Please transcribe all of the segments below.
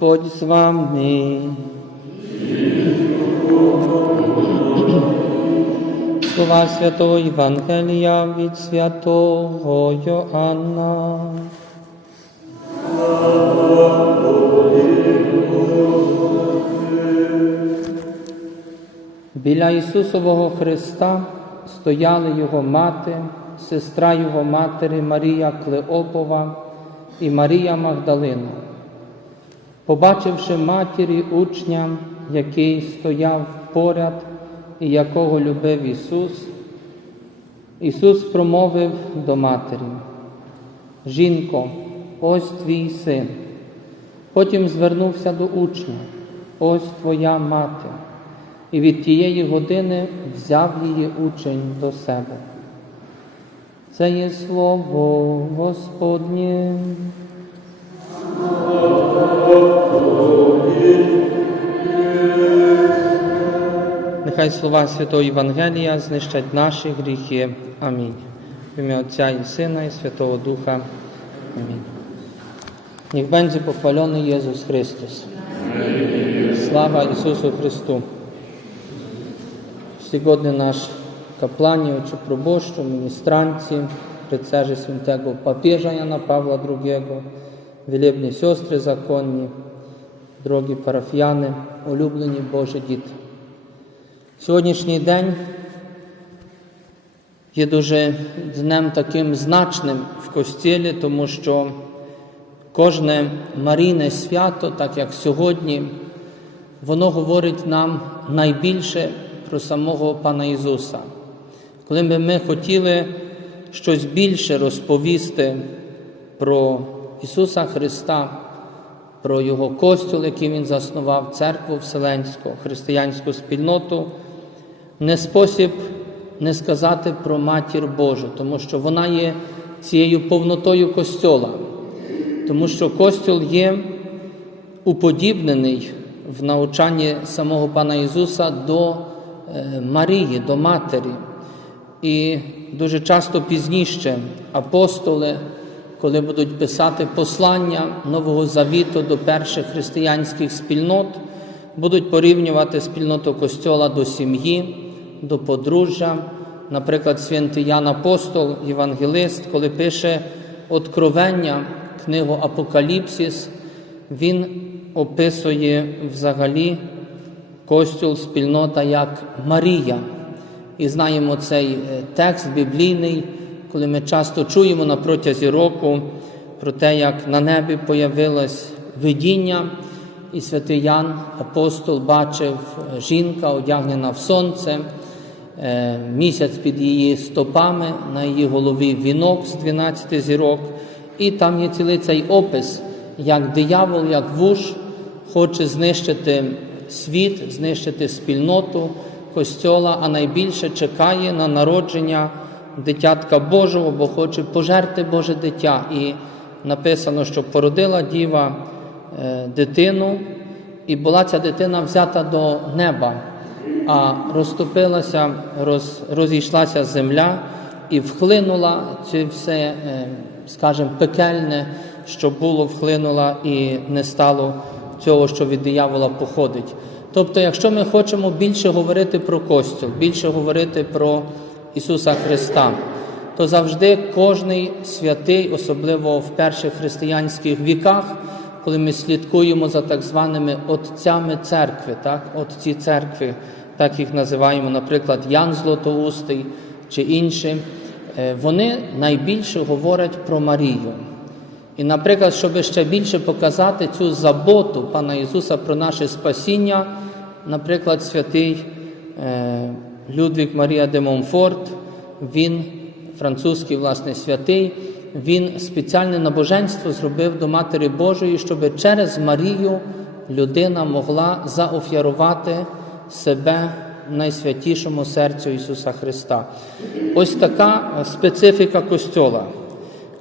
Господь з вами. Слова Святого Євангелія від святого Йоанна. Біля Ісусового Христа стояли Його мати, сестра Його матері Марія Клеопова і Марія Магдалина. Побачивши матері учня, який стояв поряд і якого любив Ісус, Ісус промовив до матері: Жінко, ось твій син. Потім звернувся до учня, ось твоя мати. І від тієї години взяв її учень до себе. Це є слово Господнє. Нехай слова Святого Євангелія знищать наші гріхи. Амінь. В ім'я Отця і Сина, і Святого Духа. Амінь. Niech będzie pochwalony Jezus Chrystus. Слава Ісусу Христу. Сьогодні наш каплані, очі пробощу, міністранці, rycerzy świętego papieża Jana Pawła II, wielebne siostry zakonni, drogi parafiany, улюблені Божі діти. Сьогоднішній день є дуже днем таким значним в костілі, тому що кожне Марійне свято, так як сьогодні, воно говорить нам найбільше про самого Пана Ісуса. Коли би ми хотіли щось більше розповісти про Ісуса Христа, про Його костюл, який Він заснував, церкву Вселенську, християнську спільноту, не спосіб не сказати про Матір Божу, тому що вона є цією повнотою Костьола, тому що Костюл є уподібнений в навчанні самого Пана Ісуса до е, Марії, до Матері. І дуже часто пізніше апостоли, коли будуть писати послання Нового Завіту до перших християнських спільнот, будуть порівнювати спільноту Костьола до сім'ї, до подружжя. Наприклад, святий Ян Апостол, Євангелист, коли пише Откровення, книгу Апокаліпсис, він описує взагалі костюл спільнота як Марія. І знаємо цей е, текст біблійний, коли ми часто чуємо на протязі року про те, як на небі появилось видіння, і святий Ян, апостол, бачив е, жінка, одягнена в сонце, місяць під її стопами, на її голові вінок з 12 зірок. І там є цілий цей опис, як диявол, як вуж хоче знищити світ, знищити спільноту костьола, а найбільше чекає на народження дитятка Божого, бо хоче пожерти Боже дитя. І написано, що породила діва е, дитину, і була ця дитина взята до неба, а розтопилася, роз, розійшлася земля і вхлинула це все, е, скажімо, пекельне, що було, вхлинула і не стало цього, що від диявола походить. Тобто, якщо ми хочемо більше говорити про Костюл, більше говорити про Ісуса Христа, то завжди кожний святий, особливо в перших християнських віках, коли ми слідкуємо за так званими отцями церкви, так, отці церкви, так їх називаємо, наприклад, Ян Златоустий чи інші, е, вони найбільше говорять про Марію. І, наприклад, щоб ще більше показати цю заботу Пана Ісуса про наше спасіння, наприклад, святий е, Людвік Марія де Монфорт, він, французький власне святий, він спеціальне набоженство зробив до Матері Божої, щоб через Марію людина могла заофярувати себе найсвятішому серцю Ісуса Христа. Ось така специфіка Костьола.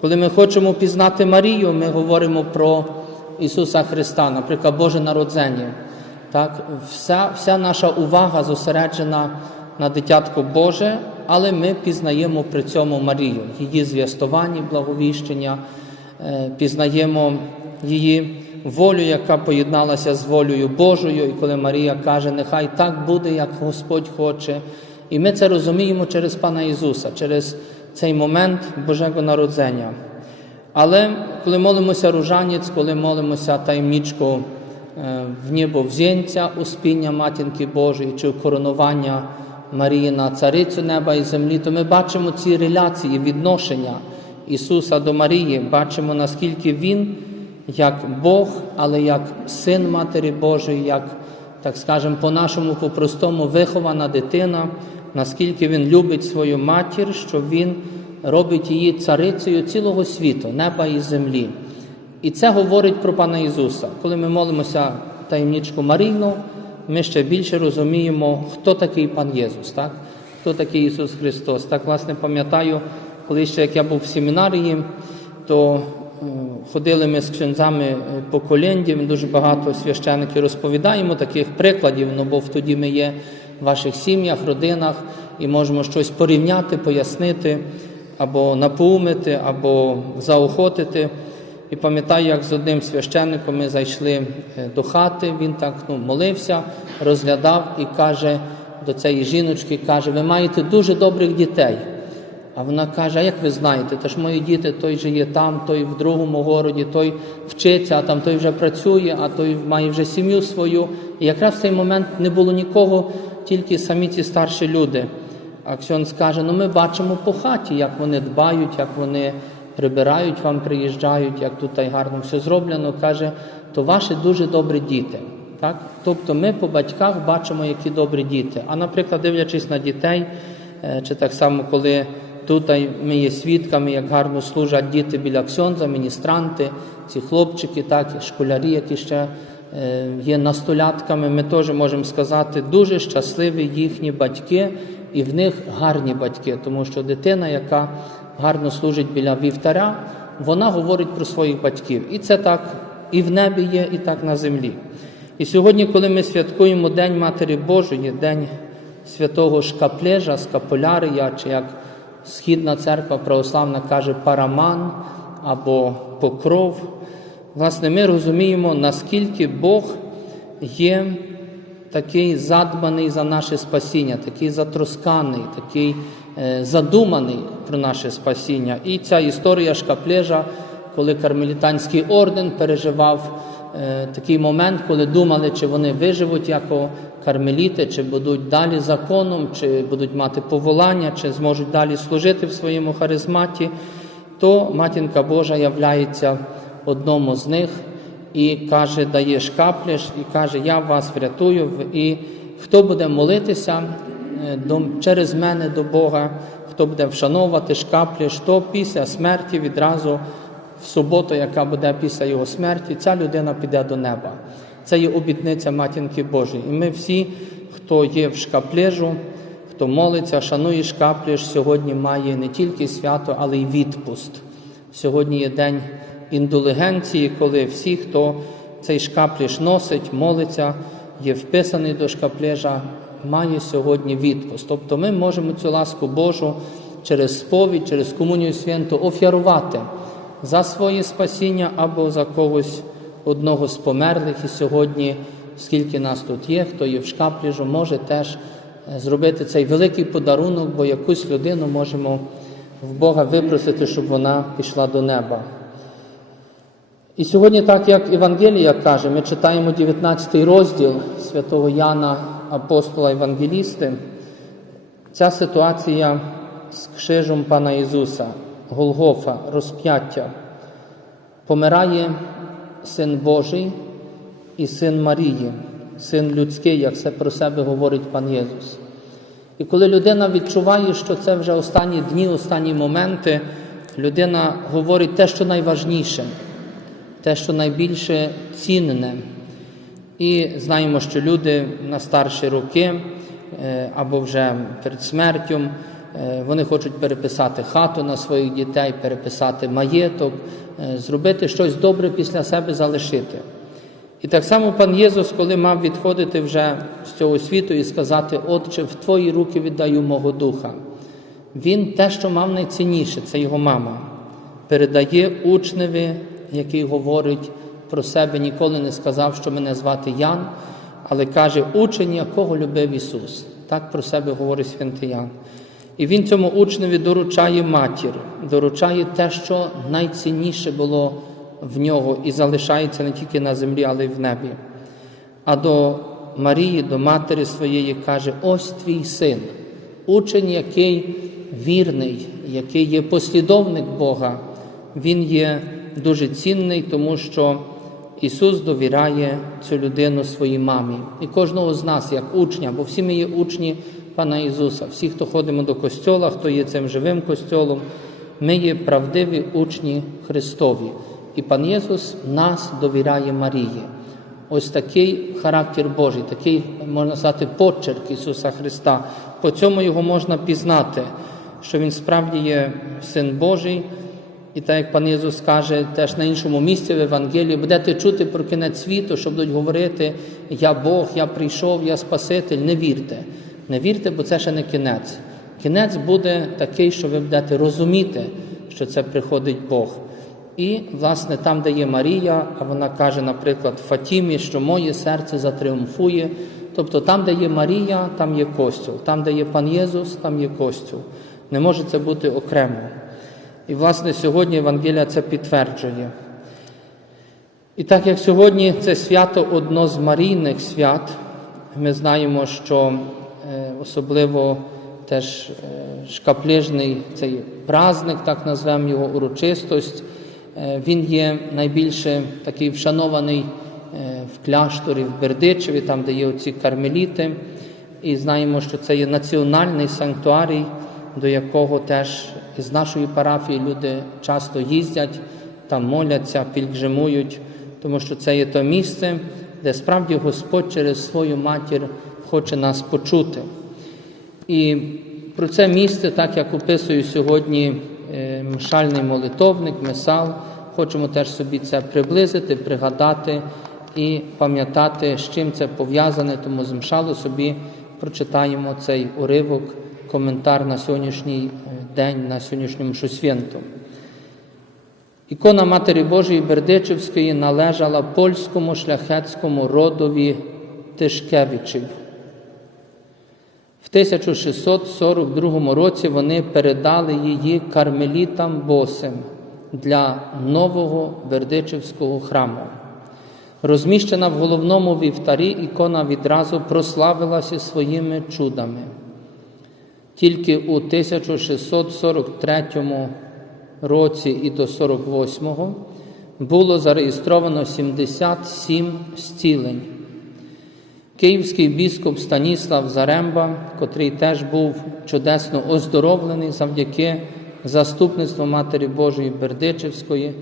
Коли ми хочемо пізнати Марію, ми говоримо про Ісуса Христа, наприклад, Боже народження. Так, Вся вся наша увага зосереджена на дитятко Боже, але ми пізнаємо при цьому Марію, її зв'ястування, благовіщення, е, пізнаємо її волю, яка поєдналася з волею Божою, і коли Марія каже, нехай так буде, як Господь хоче. І ми це розуміємо через Пана Ісуса, через цей момент Божого народження. Але коли молимося ружанець, коли молимося таємничку е, в небо взєнця, успіння Матінки Божої чи коронування Марії на царицю неба і землі, то ми бачимо ці реляції, відношення Ісуса до Марії, бачимо, наскільки Він як Бог, але як Син Матері Божої, як, так скажемо, по-нашому, по-простому вихована дитина, наскільки Він любить свою матір, що Він робить її царицею цілого світу, неба і землі. І це говорить про Пана Ісуса. Коли ми молимося таємничку Марійну, ми ще більше розуміємо, хто такий пан Єсус, так? хто такий Ісус Христос. Так, власне, пам'ятаю, коли ще як я був в семінарії, то ходили ми з ксьонзами е, по коленді, ми дуже багато священиків розповідаємо таких прикладів, ну, бо тоді ми є в ваших сім'ях, родинах і можемо щось порівняти, пояснити, або напоумити, або заохотити. І пам'ятаю, як з одним священником ми зайшли е, до хати, він так ну, молився, розглядав і каже до цієї жіночки, каже, ви маєте дуже добрих дітей. А вона каже: а як ви знаєте, то ж мої діти, той же є там, той в другому городі, той вчиться, а там той вже працює, а той має вже сім'ю свою. І якраз в цей момент не було нікого, тільки самі ці старші люди. А Ксьон скаже: ну ми бачимо по хаті, як вони дбають, як вони прибирають, вам приїжджають, як тут гарно все зроблено. Каже, то ваші дуже добрі діти. Так? Тобто ми по батьках бачимо, які добрі діти. А, наприклад, дивлячись на дітей, е, чи так само, коли тут ми є свідками, як гарно служать діти біля ксьонза, міністранти, ці хлопчики, так, школярі, які ще е, є настолятками, ми теж можемо сказати, дуже щасливі їхні батьки, і в них гарні батьки, тому що дитина, яка гарно служить біля вівтаря, вона говорить про своїх батьків. І це так і в небі є, і так на землі. І сьогодні, коли ми святкуємо День Матері Божої, День святого Шкаплежа, Скаполярія, чи як Східна церква православна каже параман або покров, власне, ми розуміємо, наскільки Бог є такий задбаний за наше спасіння, такий затросканий, такий е, задуманий про наше спасіння. І ця історія Шкаплежа, коли кармелітанський орден переживав такий момент, коли думали, чи вони виживуть як кармеліти, чи будуть далі законом, чи будуть мати поволання, чи зможуть далі служити в своєму харизматі, то матінка Божа являється одному з них і каже, дає шкаплеш, і каже, я вас врятую. І хто буде молитися е, через мене до Бога, хто буде вшановувати шкаплеш, то після смерті відразу в суботу, яка буде після його смерті, ця людина піде до неба. Це є обітниця матінки Божої. І ми всі, хто є в шкаплежу, хто молиться, шанує шкаплеж, сьогодні має не тільки свято, але й відпуст. Сьогодні є день індулігенції, коли всі, хто цей шкаплеж носить, молиться, є вписаний до шкаплежа, має сьогодні відпуст. Тобто ми можемо цю ласку Божу через сповідь, через комунію святу офярувати за своє спасіння або за когось одного з померлих. І сьогодні, скільки нас тут є, хто є в шкапліжу, може теж е, зробити цей великий подарунок, бо якусь людину можемо в Бога випросити, щоб вона пішла до неба. І сьогодні, так як Євангелія каже, ми читаємо 19 розділ святого Яна, апостола Євангелісти, ця ситуація з крижем Пана Ісуса, Голгофа, розп'яття, помирає Син Божий і Син Марії, Син людський, як це про себе говорить пан Єсус. І коли людина відчуває, що це вже останні дні, останні моменти, людина говорить те, що найважніше, те, що найбільше цінне. І знаємо, що люди на старші роки е, або вже перед смертю, вони хочуть переписати хату на своїх дітей, переписати маєток, е, зробити щось добре після себе залишити. І так само пан Єсус, коли мав відходити вже з цього світу і сказати, Отче, в Твої руки віддаю мого духа. Він те, що мав найцінніше, це його мама, передає учневі, який говорить, про себе ніколи не сказав, що мене звати Ян, але каже учень, якого любив Ісус. Так про себе говорить святий Ян. І він цьому учневі доручає матір, доручає те, що найцінніше було в нього і залишається не тільки на землі, але й в небі. А до Марії, до матері своєї каже: ось твій син, учень, який вірний, який є послідовник Бога, він є дуже цінний, тому що Ісус довіряє цю людину своїй мамі. І кожного з нас, як учня, бо всі ми є учні Пана Ісуса, всі, хто ходимо до костьола, хто є цим живим костьолом, ми є правдиві учні Христові. І пан Єсус нас довіряє Марії. Ось такий характер Божий, такий, можна сказати, почерк Ісуса Христа. По цьому його можна пізнати, що Він справді є Син Божий. І так як пан Ісус каже теж на іншому місці в Евангелії, будете чути про кінець світу, що будуть говорити, я Бог, я прийшов, я Спаситель. Не вірте. Не вірте, бо це ще не кінець. Кінець буде такий, що ви будете розуміти, що це приходить Бог. І, власне, там, де є Марія, а вона каже, наприклад, Фатімі, що моє серце затріумфує. Тобто там, де є Марія, там є Костюл, там, де є пан Єсус, там є Костюл. Не може це бути окремо. І, власне, сьогодні Євангелія це підтверджує. І так як сьогодні це свято одно з марійних свят, ми знаємо, що особливо теж е, шкаплижний цей праздник, так назвемо його урочистость, е, він є найбільше такий вшанований е, в кляшторі в Бердичеві, там, де є оці кармеліти. І знаємо, що це є національний санктуарій, до якого теж із нашої парафії люди часто їздять, там моляться, пільгримують, тому що це є то місце, де справді Господь через свою матір хоче нас почути. І про це місце, так як описує сьогодні е, мшальний молитовник, месал, хочемо теж собі це приблизити, пригадати і пам'ятати, з чим це пов'язане, тому з мшалу собі прочитаємо цей уривок, коментар на сьогоднішній е, день, на сьогоднішньому шосвєнту. Ікона Матері Божої Бердичівської належала польському шляхетському родові Тишкевичів. В 1642 році вони передали її кармелітам босим для нового Бердичівського храму. Розміщена в головному вівтарі, ікона відразу прославилася своїми чудами. Тільки у 1643 році і до 48-го було зареєстровано 77 зцілень. Київський біскуп Станіслав Заремба, котрий теж був чудесно оздоровлений завдяки заступництву Матері Божої Бердичівської,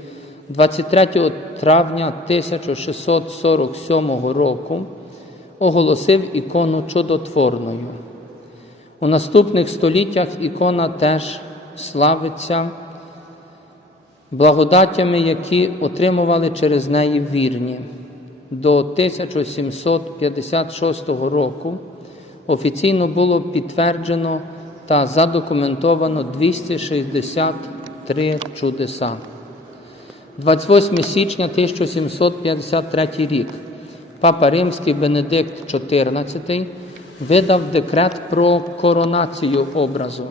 23 травня 1647 року оголосив ікону чудотворною. У наступних століттях ікона теж славиться благодаттями, які отримували через неї вірні. До 1756 року офіційно було підтверджено та задокументовано 263 чудеса. 28 січня 1753 рік Папа Римський Бенедикт XIV видав декрет про коронацію образу.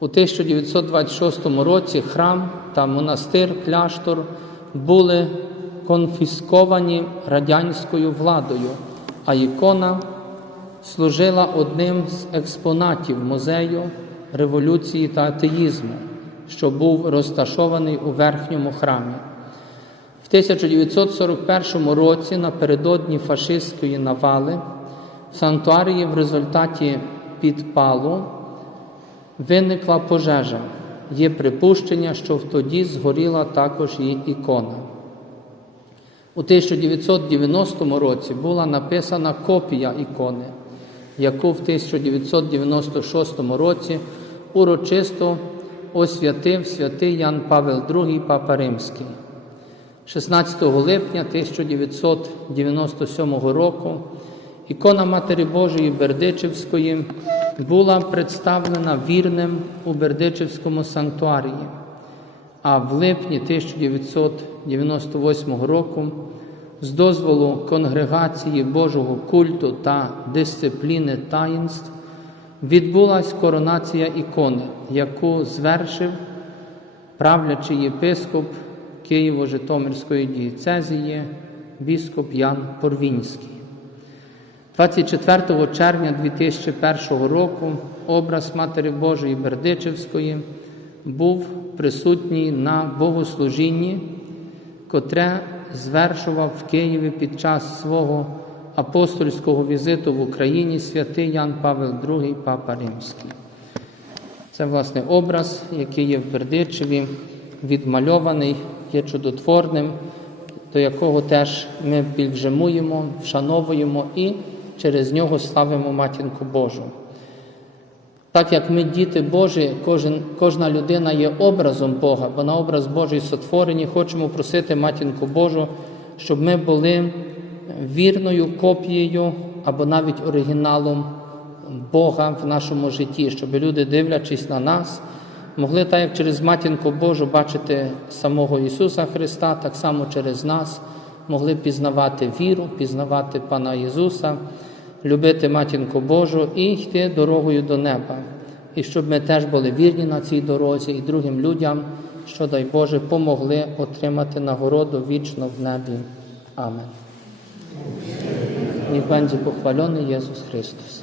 У 1926 році храм та монастир, кляштор були конфісковані радянською владою, а ікона служила одним з експонатів музею революції та атеїзму, що був розташований у верхньому храмі. В 1941 році, напередодні фашистської навали, в санктуарії в результаті підпалу виникла пожежа. Є припущення, що тоді згоріла також і ікона. У 1990 році була написана копія ікони, яку в 1996 році урочисто освятив святий Ян Павел II Папа Римський. 16 липня 1997 року ікона Матері Божої Бердичівської була представлена вірним у Бердичівському санктуарії. А в липні 1998 року з дозволу Конгрегації Божого культу та дисципліни таїнств відбулась коронація ікони, яку звершив правлячий єпископ Києво-Житомирської дієцезії біскоп Ян Порвінський. 24 червня 2001 року образ Матері Божої Бердичевської був присутній на богослужінні, котре звершував в Києві під час свого апостольського візиту в Україні святий Ян Павел II, Папа Римський. Це, власне, образ, який є в Бердичеві, відмальований, є чудотворним, до якого теж ми піджимуємо, вшановуємо і через нього славимо Матінку Божу. Так як ми діти Божі, кожен, кожна людина є образом Бога, бо на образ Божий сотворені, хочемо просити Матінку Божу, щоб ми були вірною копією або навіть оригіналом Бога в нашому житті, щоб люди, дивлячись на нас, могли так, як через Матінку Божу бачити самого Ісуса Христа, так само через нас могли пізнавати віру, пізнавати Пана Ісуса, любити Матінку Божу і йти дорогою до неба. І щоб ми теж були вірні на цій дорозі і другим людям, що, дай Боже, помогли отримати нагороду вічно в небі. Амен. Niech będzie pochwalony Jezus Chrystus.